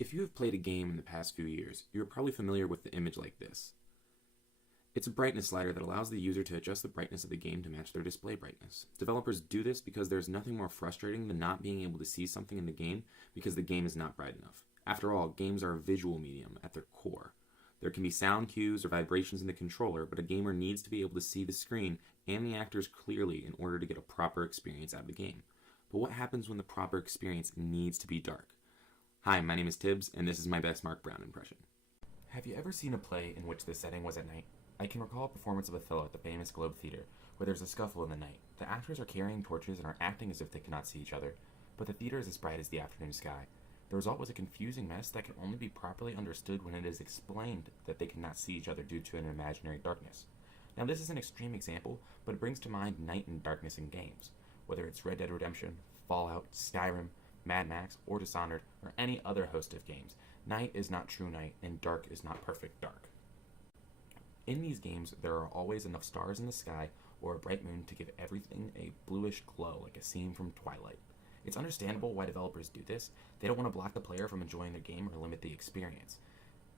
If you have played a game in the past few years, you are probably familiar with the image like this. It's a brightness slider that allows the user to adjust the brightness of the game to match their display brightness. Developers do this because there's nothing more frustrating than not being able to see something in the game because the game is not bright enough. After all, games are a visual medium at their core. There can be sound cues or vibrations in the controller, but a gamer needs to be able to see the screen and the actors clearly in order to get a proper experience out of the game. But what happens when the proper experience needs to be dark? Hi, my name is Tibbs, and this is my best Mark Brown impression. Have you ever seen a play in which the setting was at night? I can recall a performance of Othello at the famous Globe Theatre, where there's a scuffle in the night. The actors are carrying torches and are acting as if they cannot see each other, but the theater is as bright as the afternoon sky. The result was a confusing mess that can only be properly understood when it is explained that they cannot see each other due to an imaginary darkness. Now this is an extreme example, but it brings to mind night and darkness in games. Whether it's Red Dead Redemption, Fallout, Skyrim, Mad Max, or Dishonored, or any other host of games, night is not true night, and dark is not perfect dark. In these games, there are always enough stars in the sky or a bright moon to give everything a bluish glow like a scene from Twilight. It's understandable why developers do this. They don't want to block the player from enjoying their game or limit the experience.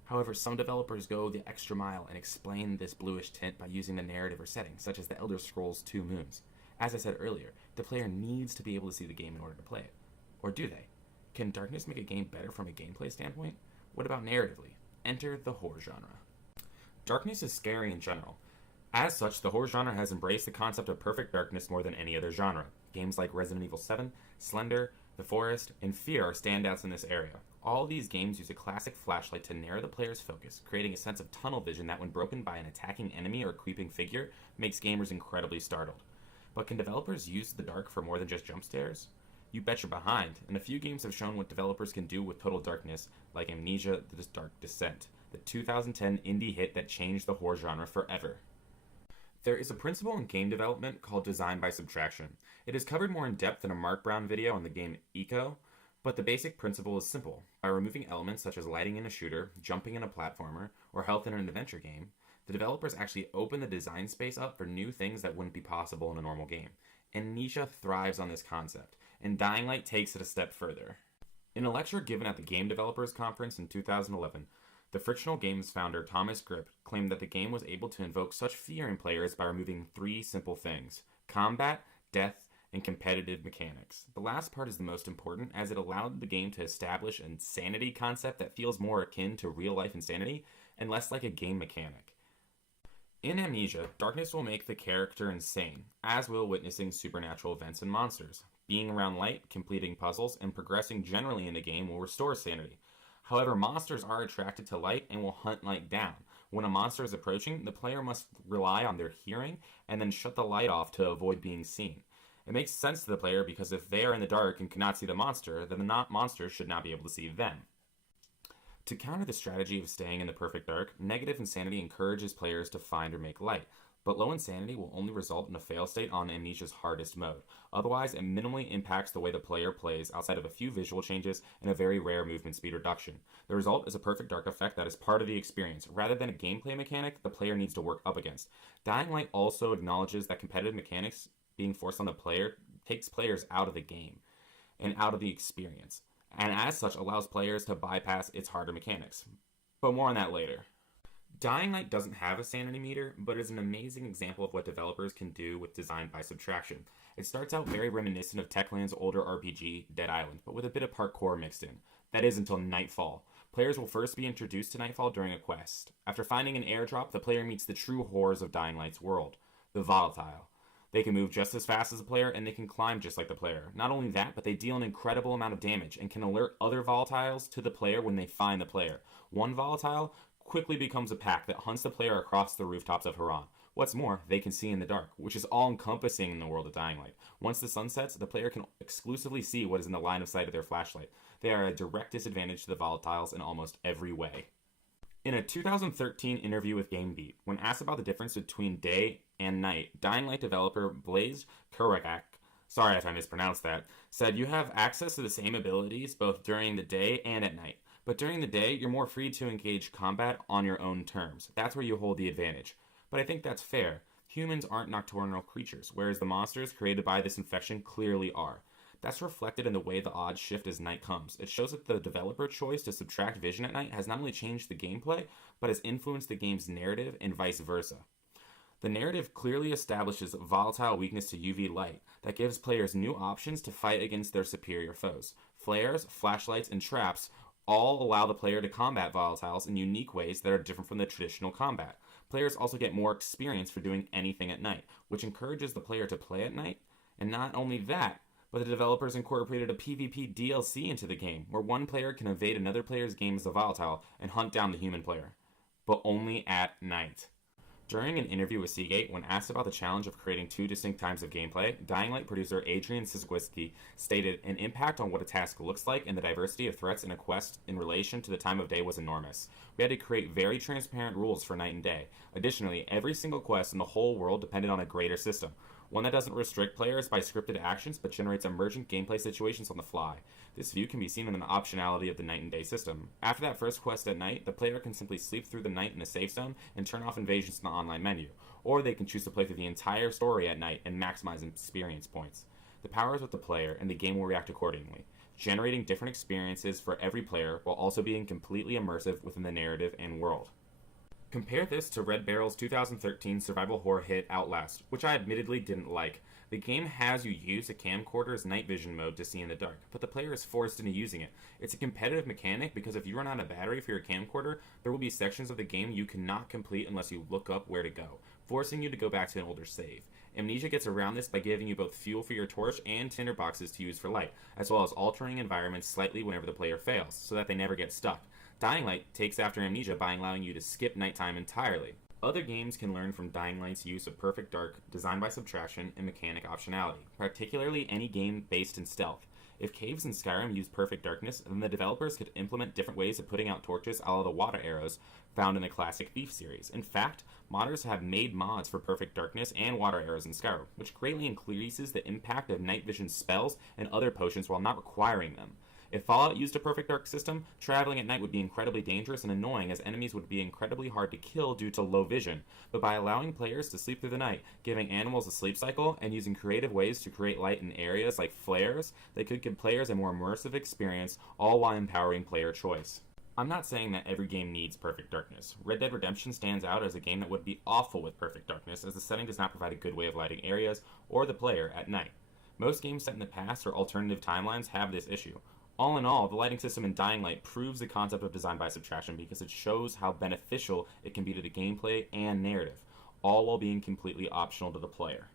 However, some developers go the extra mile and explain this bluish tint by using the narrative or setting, such as the Elder Scrolls 2 Moons. As I said earlier, the player needs to be able to see the game in order to play it. Or do they? Can darkness make a game better from a gameplay standpoint? What about narratively? Enter the horror genre. Darkness is scary in general. As such, the horror genre has embraced the concept of perfect darkness more than any other genre. Games like Resident Evil 7, Slender, The Forest, and Fear are standouts in this area. All these games use a classic flashlight to narrow the player's focus, creating a sense of tunnel vision that, when broken by an attacking enemy or a creeping figure, makes gamers incredibly startled. But can developers use the dark for more than just jump scares? You bet you're behind, and a few games have shown what developers can do with total darkness, like Amnesia: The Dark Descent, the 2010 indie hit that changed the horror genre forever. There is a principle in game development called design by subtraction. It is covered more in depth in a Mark Brown video on the game Eco, but the basic principle is simple. By removing elements such as lighting in a shooter, jumping in a platformer, or health in an adventure game, the developers actually open the design space up for new things that wouldn't be possible in a normal game. Amnesia thrives on this concept, and Dying Light takes it a step further. In a lecture given at the Game Developers Conference in 2011, the Frictional Games founder Thomas Grip claimed that the game was able to invoke such fear in players by removing three simple things: combat, death, and competitive mechanics. The last part is the most important, as it allowed the game to establish an insanity concept that feels more akin to real-life insanity and less like a game mechanic. In Amnesia, darkness will make the character insane, as will witnessing supernatural events and monsters. Being around light, completing puzzles, and progressing generally in the game will restore sanity. However, monsters are attracted to light and will hunt light down. When a monster is approaching, the player must rely on their hearing and then shut the light off to avoid being seen. It makes sense to the player because if they are in the dark and cannot see the monster, then the monster should not be able to see them. To counter the strategy of staying in the perfect dark, negative insanity encourages players to find or make light, but low insanity will only result in a fail state on Amnesia's hardest mode. Otherwise, it minimally impacts the way the player plays outside of a few visual changes and a very rare movement speed reduction. The result is a perfect dark effect that is part of the experience. Rather than a gameplay mechanic the player needs to work up against. Dying Light also acknowledges that competitive mechanics being forced on the player takes players out of the game and out of the experience, and as such allows players to bypass its harder mechanics. But more on that later. Dying Light doesn't have a sanity meter, but is an amazing example of what developers can do with design by subtraction. It starts out very reminiscent of Techland's older RPG, Dead Island, but with a bit of parkour mixed in. That is until Nightfall. Players will first be introduced to Nightfall during a quest. After finding an airdrop, the player meets the true horrors of Dying Light's world, the Volatile. They can move just as fast as the player, and they can climb just like the player. Not only that, but they deal an incredible amount of damage and can alert other Volatiles to the player when they find the player. One Volatile quickly becomes a pack that hunts the player across the rooftops of Haran. What's more, they can see in the dark, which is all-encompassing in the world of Dying Light. Once the sun sets, the player can exclusively see what is in the line of sight of their flashlight. They are a direct disadvantage to the Volatiles in almost every way. In a 2013 interview with GameBeat, when asked about the difference between day and night, Dying Light developer Blaze Kurakak, sorry if I mispronounced that, said you have access to the same abilities both during the day and at night. But during the day, you're more free to engage combat on your own terms. That's where you hold the advantage. But I think that's fair. Humans aren't nocturnal creatures, whereas the monsters created by this infection clearly are. That's reflected in the way the odds shift as night comes. It shows that the developer choice to subtract vision at night has not only changed the gameplay, but has influenced the game's narrative and vice versa. The narrative clearly establishes volatile weakness to UV light that gives players new options to fight against their superior foes. Flares, flashlights, and traps all allow the player to combat volatiles in unique ways that are different from the traditional combat. Players also get more experience for doing anything at night, which encourages the player to play at night. And not only that, but the developers incorporated a PvP DLC into the game, where one player can evade another player's game as a volatile and hunt down the human player. But only at night. During an interview with Seagate, when asked about the challenge of creating two distinct times of gameplay, Dying Light producer Adrian Szykowski stated, "An impact on what a task looks like and the diversity of threats in a quest in relation to the time of day was enormous. We had to create very transparent rules for night and day. Additionally, every single quest in the whole world depended on a greater system, one that doesn't restrict players by scripted actions but generates emergent gameplay situations on the fly. This view can be seen in the optionality of the night and day system. After that first quest at night, the player can simply sleep through the night in a safe zone and turn off invasions in the online menu, or they can choose to play through the entire story at night and maximize experience points. The power is with the player, and the game will react accordingly, generating different experiences for every player while also being completely immersive within the narrative and world." Compare this to Red Barrel's 2013 survival horror hit Outlast, which I admittedly didn't like. The game has you use a camcorder's night vision mode to see in the dark, but the player is forced into using it. It's a competitive mechanic because if you run out of battery for your camcorder, there will be sections of the game you cannot complete unless you look up where to go, forcing you to go back to an older save. Amnesia gets around this by giving you both fuel for your torch and tinder boxes to use for light, as well as altering environments slightly whenever the player fails, so that they never get stuck. Dying Light takes after Amnesia by allowing you to skip nighttime entirely. Other games can learn from Dying Light's use of Perfect Dark, design by subtraction, and mechanic optionality, particularly any game based in stealth. If Caves and Skyrim use Perfect Darkness, then the developers could implement different ways of putting out torches a la the water arrows found in the classic Thief series. In fact, modders have made mods for Perfect Darkness and water arrows in Skyrim, which greatly increases the impact of night vision spells and other potions while not requiring them. If Fallout used a Perfect Dark system, traveling at night would be incredibly dangerous and annoying as enemies would be incredibly hard to kill due to low vision. But by allowing players to sleep through the night, giving animals a sleep cycle, and using creative ways to create light in areas like flares, they could give players a more immersive experience, all while empowering player choice. I'm not saying that every game needs Perfect Darkness. Red Dead Redemption stands out as a game that would be awful with Perfect Darkness, as the setting does not provide a good way of lighting areas or the player at night. Most games set in the past or alternative timelines have this issue. All in all, the lighting system in Dying Light proves the concept of design by subtraction because it shows how beneficial it can be to the gameplay and narrative, all while being completely optional to the player.